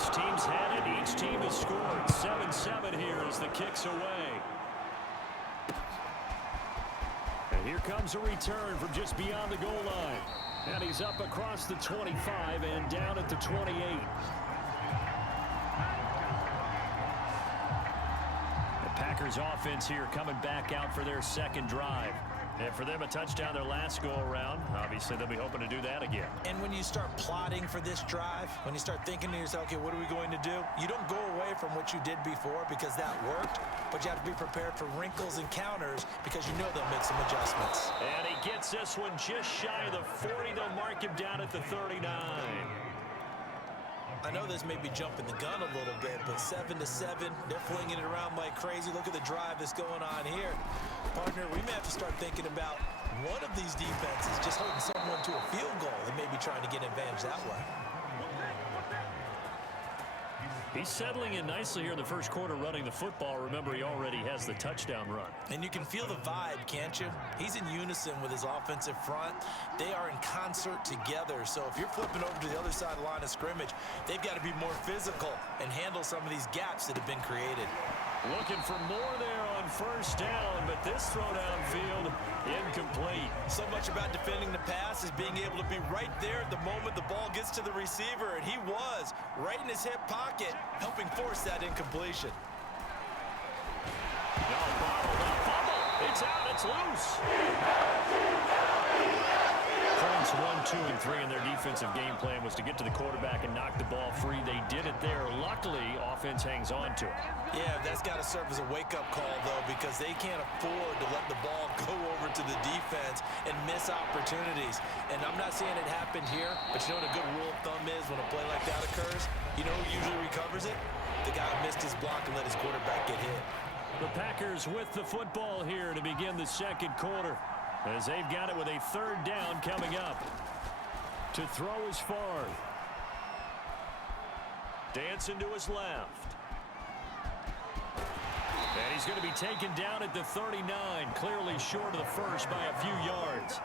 Each team's had it. Each team has scored. 7-7 here as the kick's away. And here comes a return from just beyond the goal line. And he's up across the 25 and down at the 28. The Packers offense here coming back out for their second drive. And for them, a touchdown their last go-around. Obviously, they'll be hoping to do that again. And when you start plotting for this drive, when you start thinking to yourself, okay, what are we going to do? You don't go away from what you did before because that worked, but you have to be prepared for wrinkles and counters because you know they'll make some adjustments. And he gets this one just shy of the 40. They'll mark him down at the 39. I know this may be jumping the gun a little bit, but 7-7, they're flinging it around like crazy. Look at the drive that's going on here. Partner, we may have to start thinking about one of these defenses just holding someone to a field goal and maybe trying to get an advantage that way. He's settling in nicely here in the first quarter running the football. Remember, he already has the touchdown run. And you can feel the vibe, can't you? He's in unison with his offensive front. They are in concert together. So if you're flipping over to the other side of the line of scrimmage, they've got to be more physical and handle some of these gaps that have been created. Looking for more there on first down, but this throw downfield incomplete. So much about defending the pass is being able to be right there at the moment the ball gets to the receiver, and he was right in his hip pocket, helping force that incompletion. No, bottled up, fumble. It's out, it's loose. Points 1, 2, and 3 in their defensive game plan was to get to the quarterback and knock the ball free. They did it there. Luckily, offense hangs on to it. Yeah, that's got to serve as a wake-up call, though, because they can't afford to let the ball go over to the defense and miss opportunities. And I'm not saying it happened here, but you know what a good rule of thumb is when a play like that occurs? You know who usually recovers it? The guy who missed his block and let his quarterback get hit. The Packers with the football here to begin the second quarter, as they've got it with a third down coming up. To throw is Favre. Dancing to his left. And he's going to be taken down at the 39, clearly short of the first by a few yards.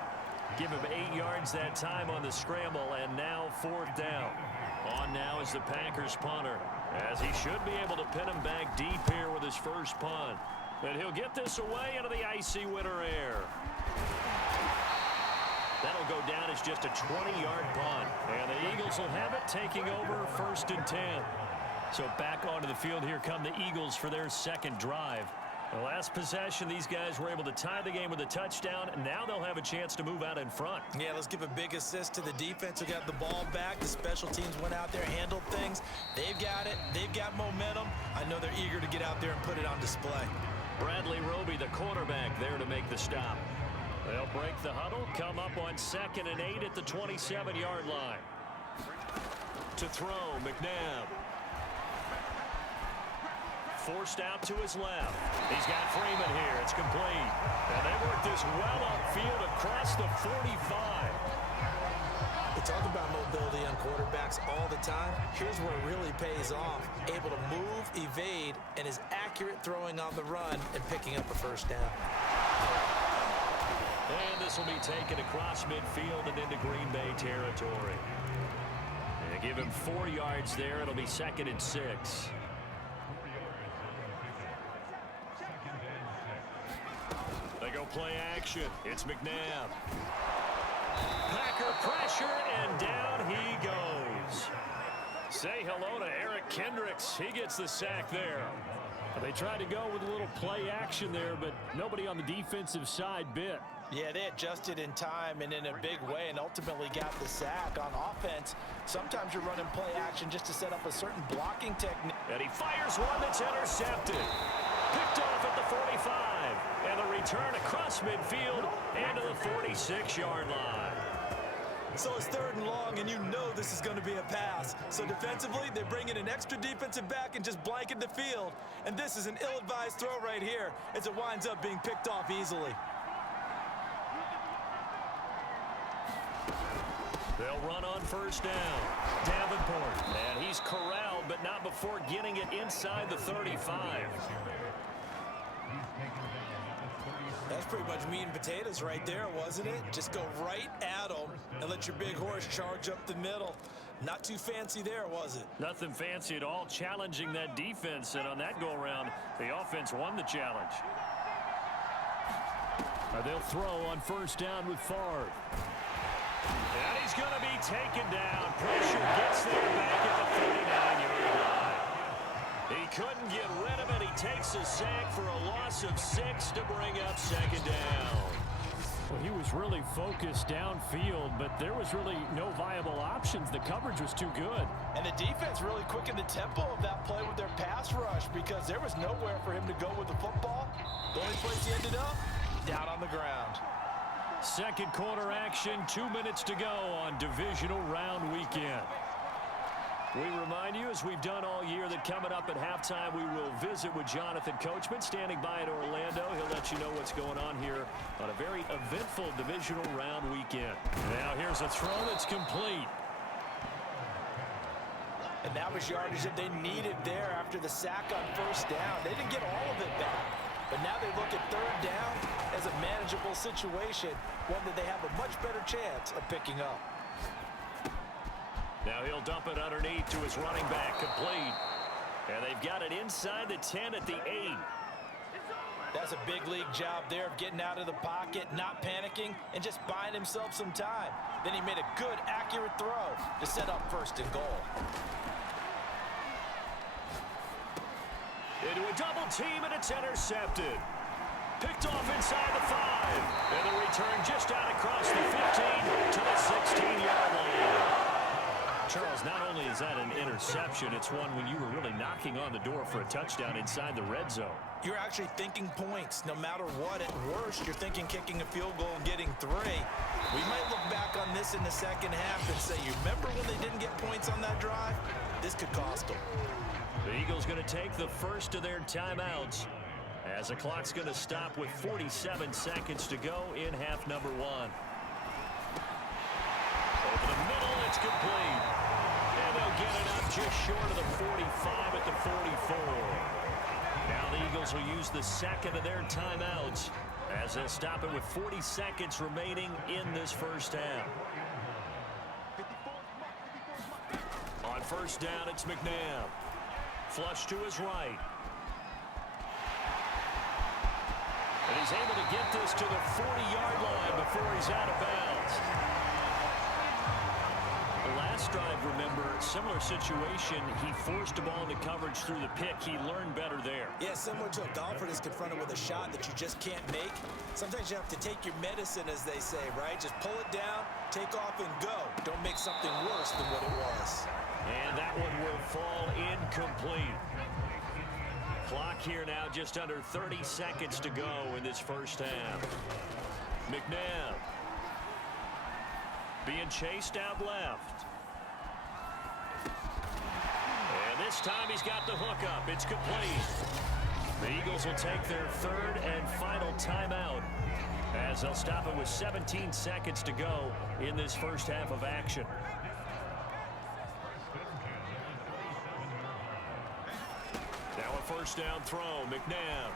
Give him 8 yards that time on the scramble, and now fourth down. On now is the Packers punter, as he should be able to pin him back deep here with his first punt. And he'll get this away into the icy winter air. That'll go down as just a 20-yard punt. And the Eagles will have it, taking over first and 10. So back onto the field, here come the Eagles for their second drive. The last possession, these guys were able to tie the game with a touchdown, and now they'll have a chance to move out in front. Yeah, let's give a big assist to the defense who got the ball back. The special teams went out there, handled things. They've got it. They've got momentum. I know they're eager to get out there and put it on display. Bradley Roby, the quarterback, there to make the stop. They'll break the huddle, come up on 2nd and 8 at the 27-yard line. To throw, McNabb. Forced out to his left. He's got Freeman here. It's complete. And they work this well upfield across the 45. We talk about mobility on quarterbacks all the time. Here's where it really pays off. Able to move, evade, and is accurate throwing on the run and picking up a first down. And this will be taken across midfield and into Green Bay territory. And give him 4 yards there. It'll be 2nd and 6. They go play action. It's McNabb. Packer pressure, and down he goes. Say hello to Eric Kendricks. He gets the sack there. They tried to go with a little play action there, but nobody on the defensive side bit. Yeah, they adjusted in time and in a big way and ultimately got the sack. On offense, sometimes you're running play action just to set up a certain blocking technique. And he fires one that's intercepted. Picked off at the 45. And the return across midfield and to the 46-yard line. So it's 3rd and long, and you know this is going to be a pass. So defensively, they bring in an extra defensive back and just blanket the field. And this is an ill-advised throw right here as it winds up being picked off easily. They'll run on first down. Davenport. And he's corralled, but not before getting it inside the 35. That's pretty much meat and potatoes right there, wasn't it? Just go right at them and let your big horse charge up the middle. Not too fancy there, was it? Nothing fancy at all, challenging that defense, and on that go-around, the offense won the challenge. They'll throw on first down with Favre. And he's going to be taken down. Pressure gets there back at the 39-yard line. He couldn't get rid of it. He takes a sack for a loss of 6 to bring up second down. Well, he was really focused downfield, but there was really no viable options. The coverage was too good. And the defense really quickened the tempo of that play with their pass rush because there was nowhere for him to go with the football. The only place he ended up, down on the ground. Second quarter action, 2 minutes to go on Divisional Round Weekend. We remind you, as we've done all year, that coming up at halftime, we will visit with Jonathan Coachman, standing by in Orlando. He'll let you know what's going on here on a very eventful Divisional Round Weekend. Now here's a throw that's complete. And that was yardage that they needed there after the sack on first down. They didn't get all of it back. But now they look at third down as a manageable situation, one that they have a much better chance of picking up. Now he'll dump it underneath to his running back, complete. And they've got it inside the 10 at the 8. That's a big league job there of getting out of the pocket, not panicking, and just buying himself some time. Then he made a good, accurate throw to set up first and goal. Into a double team, and it's intercepted. Picked off inside the 5. And the return just out across the 15 to the 16-yard line. Charles, not only is that an interception, it's one when you were really knocking on the door for a touchdown inside the red zone. You're actually thinking points. No matter what, at worst, you're thinking kicking a field goal and getting 3. We might look back on this in the second half and say, you remember when they didn't get points on that drive? This could cost them. The Eagles going to take the first of their timeouts as the clock's going to stop with 47 seconds to go in half number 1. Over the middle, it's complete. And they'll get it up just short of the 45 at the 44. Now the Eagles will use the second of their timeouts as they'll stop it with 40 seconds remaining in this first half. On first down, it's McNabb. Flush to his right. And he's able to get this to the 40-yard line before he's out of bounds. The last drive, remember, similar situation. He forced the ball into coverage through the pick. He learned better there. Yeah, similar to a golfer that's confronted with a shot that you just can't make. Sometimes you have to take your medicine, as they say, right? Just pull it down, take off, and go. Don't make something worse than what it was. And that one will fall incomplete. Clock here now, just under 30 seconds to go in this first half. McNabb being chased out left. And this time he's got the hook up. It's complete. The Eagles will take their third and final timeout as they'll stop it with 17 seconds to go in this first half of action. Now a first down throw, McNabb.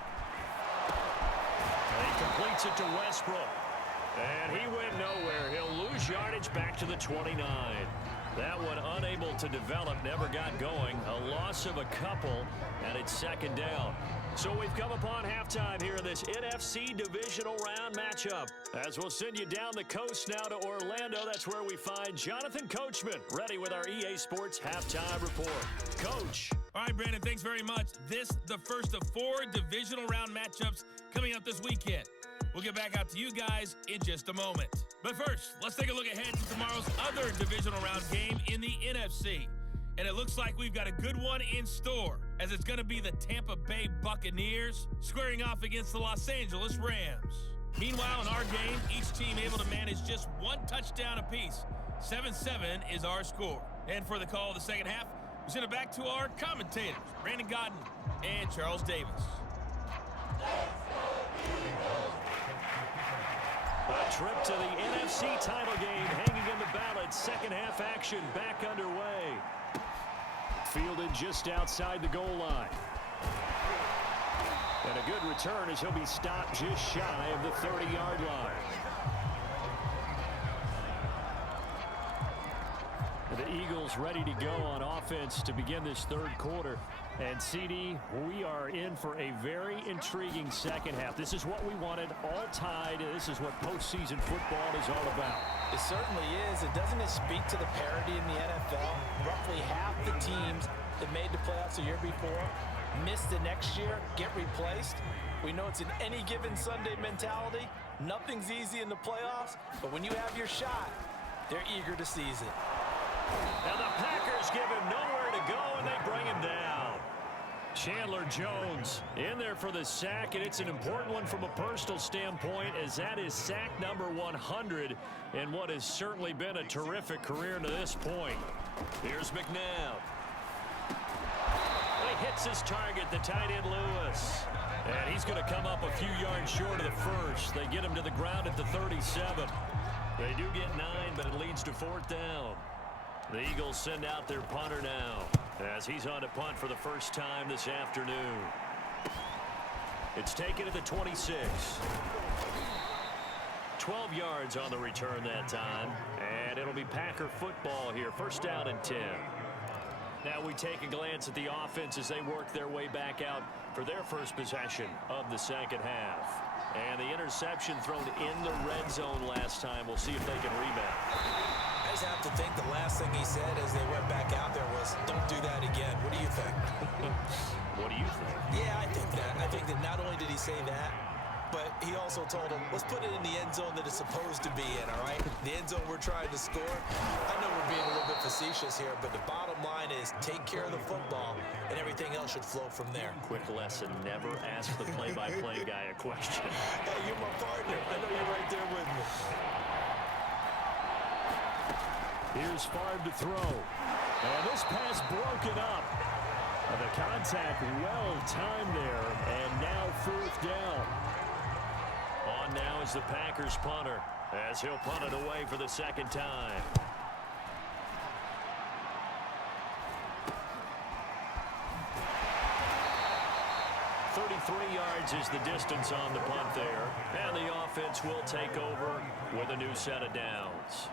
And he completes it to Westbrook. And he went nowhere. He'll lose yardage back to the 29. That one unable to develop, never got going. A loss of a couple, and it's second down. So we've come upon halftime here in this NFC Divisional Round matchup. As we'll send you down the coast now to Orlando, that's where we find Jonathan Coachman, ready with our EA Sports Halftime Report. Coach. All right, Brandon, thanks very much. This the first of 4 Divisional Round matchups coming up this weekend. We'll get back out to you guys in just a moment. But first, let's take a look ahead to tomorrow's other Divisional Round game in the NFC. And it looks like we've got a good one in store, as it's going to be the Tampa Bay Buccaneers squaring off against the Los Angeles Rams. Meanwhile, in our game, each team able to manage just 1 touchdown apiece. 7-7 is our score. And for the call of the second half, we send it back to our commentators, Brandon Godden and Charles Davis. A trip to the NFC title game hanging in the balance. Second half action back underway. Fielded just outside the goal line. And a good return as he'll be stopped just shy of the 30-yard line. The Eagles ready to go on offense to begin this third quarter. And, CD, we are in for a very intriguing second half. This is what we wanted, all tied. This is what postseason football is all about. It certainly is. And doesn't it speak to the parity in the NFL? Roughly half the teams that made the playoffs the year before miss the next year, get replaced. We know it's an any given Sunday mentality. Nothing's easy in the playoffs, but when you have your shot, they're eager to seize it. And the Packers give him nowhere to go, and they bring him down. Chandler Jones in there for the sack, and it's an important one from a personal standpoint, as that is sack number 100 in what has certainly been a terrific career to this point. Here's McNabb. He hits his target, the tight end Lewis. And he's going to come up a few yards short of the first. They get him to the ground at the 37. They do get 9, but it leads to 4th down. The Eagles send out their punter now, as he's on to punt for the first time this afternoon. It's taken at the 26. 12 yards on the return that time. And it'll be Packer football here. 1st down and 10. Now we take a glance at the offense as they work their way back out for their first possession of the second half. And the interception thrown in the red zone last time. We'll see if they can rebound. I just have to think the last thing he said as they went back out there was, don't do that again. What do you think? What do you think? Yeah, I think that. I think that not only did he say that, but he also told him, let's put it in the end zone that it's supposed to be in, all right? The end zone we're trying to score. I know we're being a little bit facetious here, but the bottom line is take care of the football, and everything else should flow from there. Quick lesson, never ask the play-by-play guy a question. Hey, you're my partner. I know you're right there with me. Here's Favre to throw. And this pass broken up. The contact well timed there, and now 4th down. On now is the Packers punter, as he'll punt it away for the second time. $33 yards is the distance on the punt there, and the offense will take over with a new set of downs.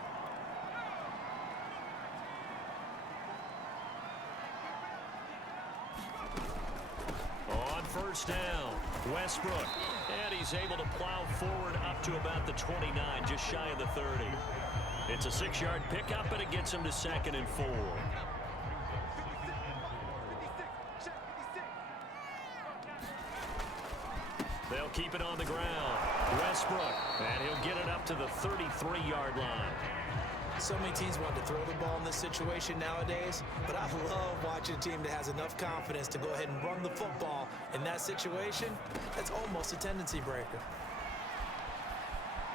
On 1st down, Westbrook, and he's able to plow forward up to about the 29, just shy of the 30. It's a 6-yard pickup, and it gets him to 2nd and 4. They'll keep it on the ground. Westbrook, and he'll get it up to the 33-yard line. So many teams want to throw the ball in this situation nowadays, but I love watching a team that has enough confidence to go ahead and run the football. In that situation, that's almost a tendency breaker.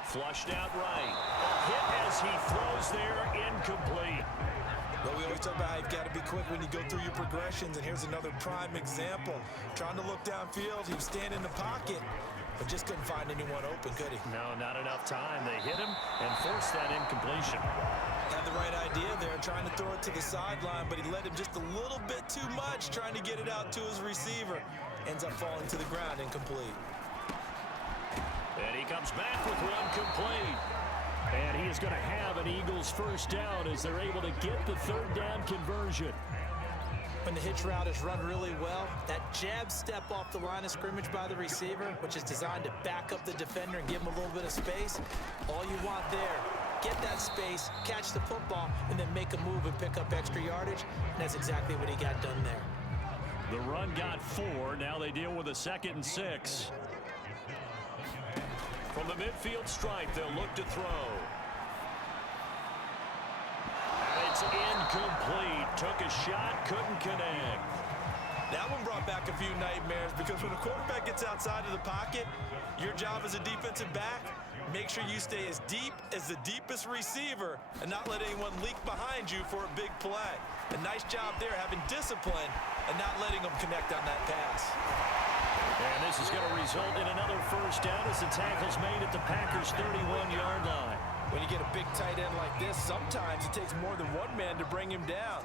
Flushed out right. A hit as he throws there, incomplete. Well, we always talk about how you've got to be quick when you go through your progressions, and here's another prime example. Trying to look downfield, he was standing in the pocket, but just couldn't find anyone open, could he? No, not enough time. They hit him and forced that incompletion. Had the right idea there, trying to throw it to the sideline, but he let him just a little bit too much, trying to get it out to his receiver. Ends up falling to the ground, incomplete. And he comes back with one complete. And he is going to have an Eagles 1st down as they're able to get the 3rd down conversion. When the hitch route is run really well, that jab step off the line of scrimmage by the receiver, which is designed to back up the defender and give him a little bit of space, all you want there, get that space, catch the football, and then make a move and pick up extra yardage, and that's exactly what he got done there. The run got 4. Now they deal with a 2nd and 6. From the midfield stripe, they'll look to throw. It's incomplete. Took a shot, couldn't connect. That one brought back a few nightmares because when a quarterback gets outside of the pocket, your job as a defensive back, make sure you stay as deep as the deepest receiver and not let anyone leak behind you for a big play. A nice job there, having discipline and not letting them connect on that pass. And this is going to result in another 1st down as the tackle's made at the Packers' 31-yard line. When you get a big tight end like this, sometimes it takes more than one man to bring him down.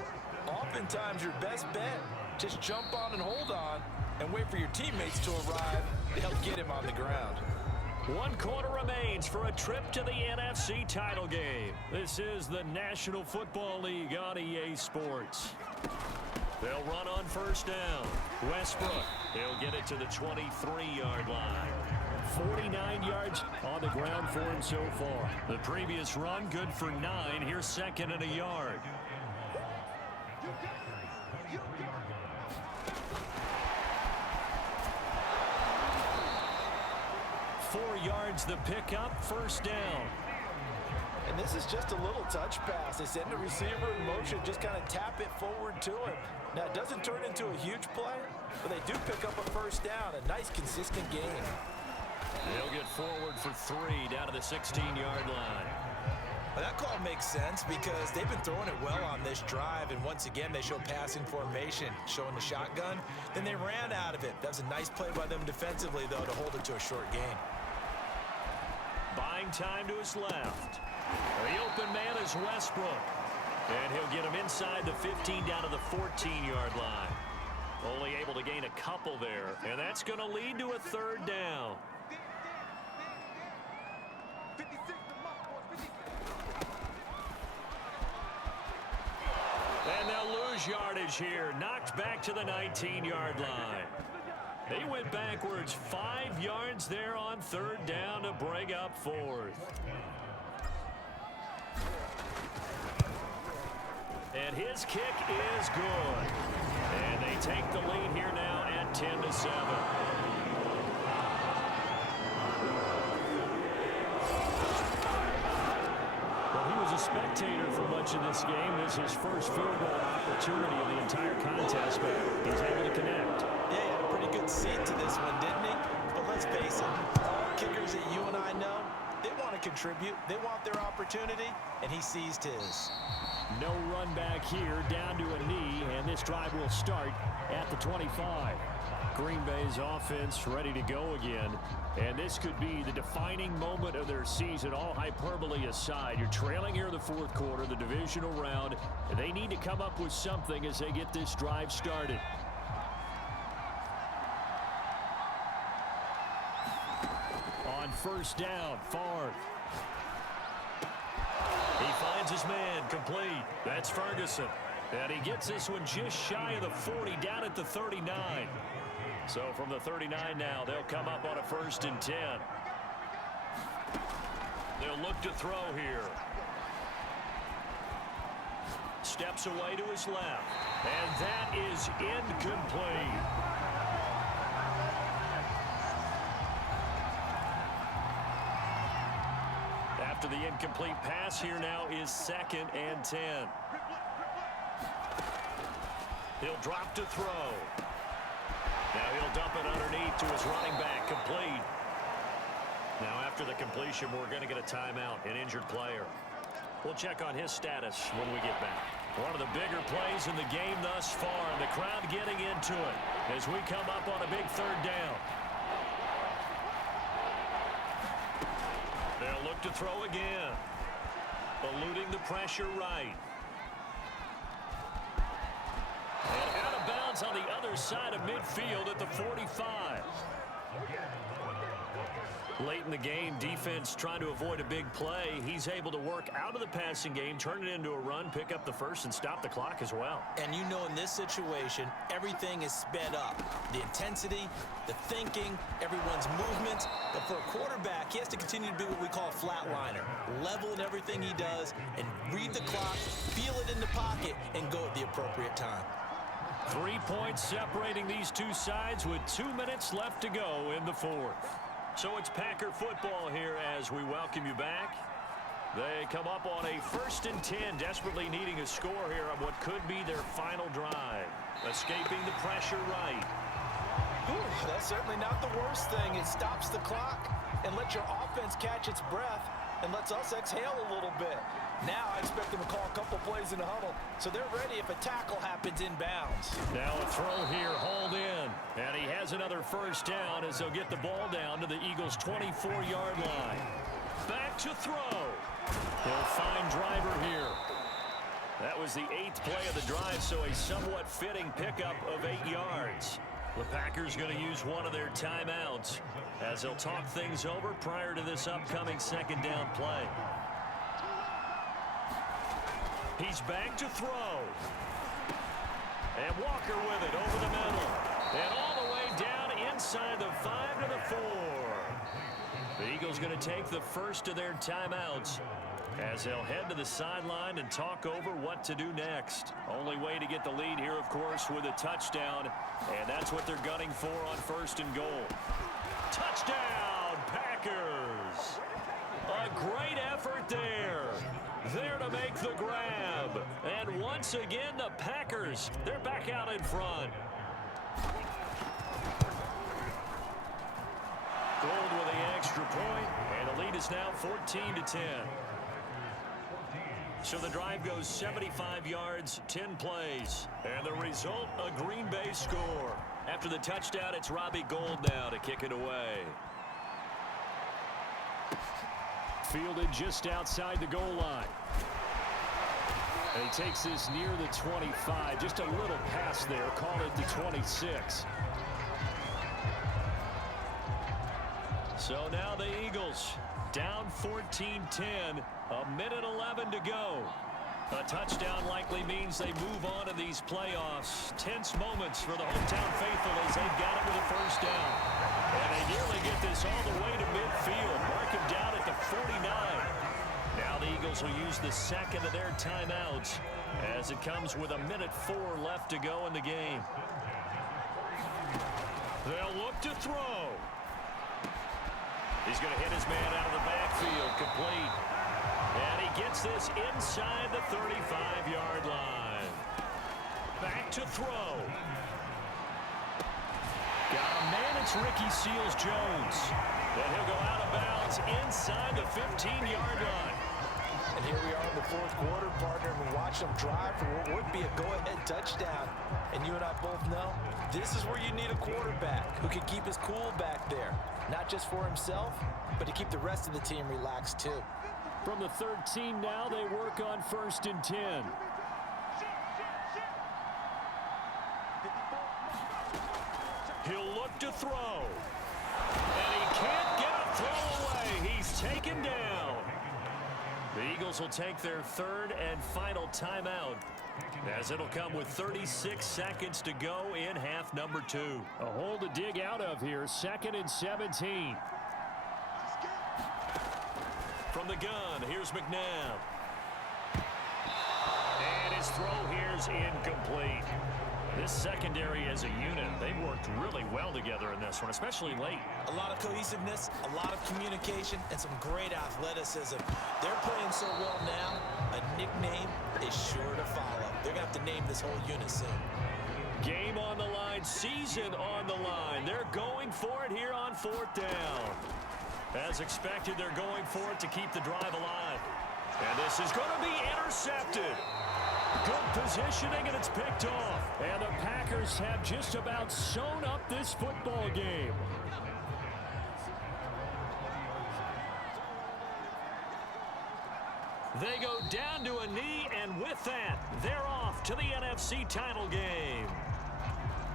Oftentimes, your best bet, just jump on and hold on and wait for your teammates to arrive to help get him on the ground. One quarter remains for a trip to the NFC title game. This is the National Football League on EA Sports. They'll run on first down. Westbrook, he'll get it to the 23-yard line. 49 yards on the ground for him so far. The previous run, good for 9. Here's second and a yard. 4 yards the pickup, first down. And this is just a little touch pass. They send the receiver in motion, just kind of tap it forward to him. Now, it doesn't turn into a huge play, but they do pick up a first down, a nice, consistent gain. They'll get forward for 3 down to the 16-yard line. Well, that call makes sense because they've been throwing it well on this drive, and once again, they show passing formation, showing the shotgun. Then they ran out of it. That was a nice play by them defensively, though, to hold it to a short gain. Buying time to his left. The open man is Westbrook. And he'll get him inside the 15 down to the 14-yard line. Only able to gain a couple there, and that's going to lead to a third down. And they'll lose yardage here. Knocked back to the 19-yard line. They went backwards 5 yards there on third down to bring up fourth. And his kick is good. And they take the lead here now at 10-7. Well, he was a spectator for much of this game. This is his first field goal opportunity of the entire contest, but he's able to connect. Yeah, he had a pretty good seat to this one, didn't he? But let's face it, all kickers that you and I know, they want to contribute. They want their opportunity, and he seized his. No run back here, down to a knee, and this drive will start at the 25. Green Bay's offense ready to go again, and this could be the defining moment of their season, all hyperbole aside. You're trailing here in the fourth quarter, the divisional round, and they need to come up with something as they get this drive started. On first down, Favre. He finds his man, complete. That's Ferguson. And he gets this one just shy of the 40, down at the 39. So from the 39 now, they'll come up on a 1st and 10. They'll look to throw here. Steps away to his left. And that is incomplete. After the incomplete pass, here now is 2nd and 10. He'll drop to throw. Now he'll dump it underneath to his running back, complete. Now after the completion, we're going to get a timeout, an injured player. We'll check on his status when we get back. One of the bigger plays in the game thus far, and the crowd getting into it as we come up on a big third down. They'll look to throw again. Eluding the pressure right. And out of bounds on the other side of midfield at the 45. Late in the game, defense trying to avoid a big play. He's able to work out of the passing game, turn it into a run, pick up the first, and stop the clock as well. And you know in this situation, everything is sped up. The intensity, the thinking, everyone's movement. But for a quarterback, he has to continue to be what we call a flatliner. Level in everything he does and read the clock, feel it in the pocket, and go at the appropriate time. 3 points separating these two sides with 2 minutes left to go in the fourth. So it's Packer football here as we welcome you back. They come up on a 1st and 10, desperately needing a score here on what could be their final drive. Escaping the pressure right. Ooh, that's certainly not the worst thing. It stops the clock and lets your offense catch its breath and lets us exhale a little bit. Now I expect them to call a couple plays in the huddle, so they're ready if a tackle happens inbounds. Now a throw here, hauled in. And he has another first down as they'll get the ball down to the Eagles' 24-yard line. Back to throw. He'll find Driver here. That was the 8th play of the drive, so a somewhat fitting pickup of 8 yards. The Packers going to use one of their timeouts as they'll talk things over prior to this upcoming second down play. He's back to throw. And Walker with it over the middle. And all the way down inside the 5 to the 4. The Eagles going to take the first of their timeouts as they'll head to the sideline and talk over what to do next. Only way to get the lead here, of course, with a touchdown. And that's what they're gunning for on 1st and goal. Touchdown, Packers! A great effort there. There to make the grab. And once again, the Packers, they're back out in front. Gold with the extra point, and the lead is now 14-10. So the drive goes 75 yards, 10 plays. And the result, a Green Bay score. After the touchdown, it's Robbie Gould now to kick it away. Fielded just outside the goal line. And he takes this near the 25. Just a little pass there. Call it the 26. So now the Eagles down 14-10. A minute 11 to go. A touchdown likely means they move on in these playoffs. Tense moments for the hometown faithful as they've got it with a first down. And they nearly get this all the way to midfield. Mark him down at the 49. Now the Eagles will use the second of their timeouts as it comes with a minute 4 left to go in the game. They'll look to throw. He's going to hit his man out of the backfield, complete. And he gets this inside the 35-yard line. Back to throw. Got a man, it's Ricky Seals-Jones. And he'll go out of bounds inside the 15-yard line. And here we are in the 4th quarter, partner, and we watch them drive for what would be a go-ahead touchdown. And you and I both know this is where you need a quarterback who can keep his cool back there. Not just for himself, but to keep the rest of the team relaxed too. From the 13 now, they work on 1st and 10. He'll look to throw. And he can't get a throw away. He's taken down. The Eagles will take their 3rd and final timeout as it'll come with 36 seconds to go in half number 2. A hole to dig out of here, 2nd and 17. From the gun, here's McNabb. And his throw here's incomplete. This secondary as a unit, they've worked really well together in this one, especially late. A lot of cohesiveness, a lot of communication, and some great athleticism. They're playing so well now, a nickname is sure to follow. They're going to have to name this whole unit soon. Game on the line, season on the line. They're going for it here on 4th down. As expected, they're going for it to keep the drive alive. And this is going to be intercepted. Good positioning, and it's picked off. And the Packers have just about sewn up this football game. They go down to a knee, and with that, they're off to the NFC title game.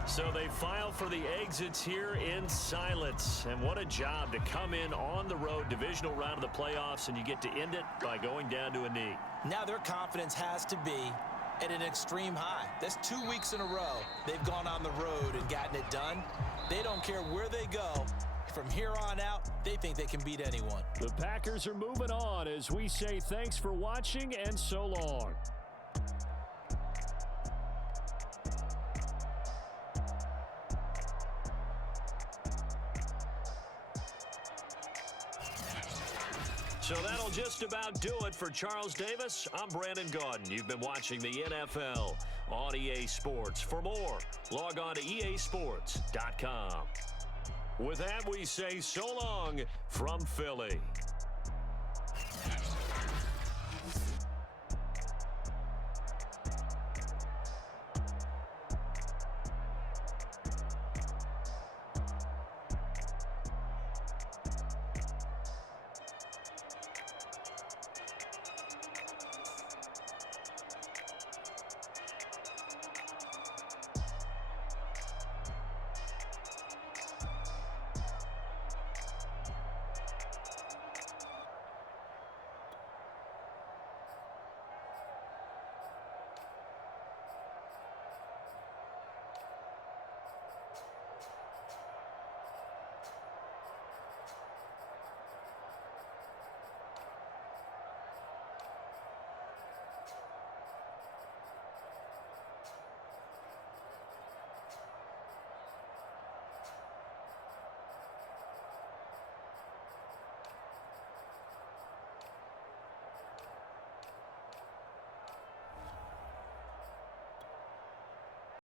So they file for the exits here in silence. And what a job to come in on the road, divisional round of the playoffs, and you get to end it by going down to a knee. Now their confidence has to be at an extreme high. That's 2 weeks in a row they've gone on the road and gotten it done. They don't care where they go. From here on out, they think they can beat anyone. The Packers are moving on as we say thanks for watching and so long. So that'll just about do it for Charles Davis. I'm Brandon Gaudin. You've been watching the NFL on EA Sports. For more, log on to easports.com. With that, we say so long from Philly.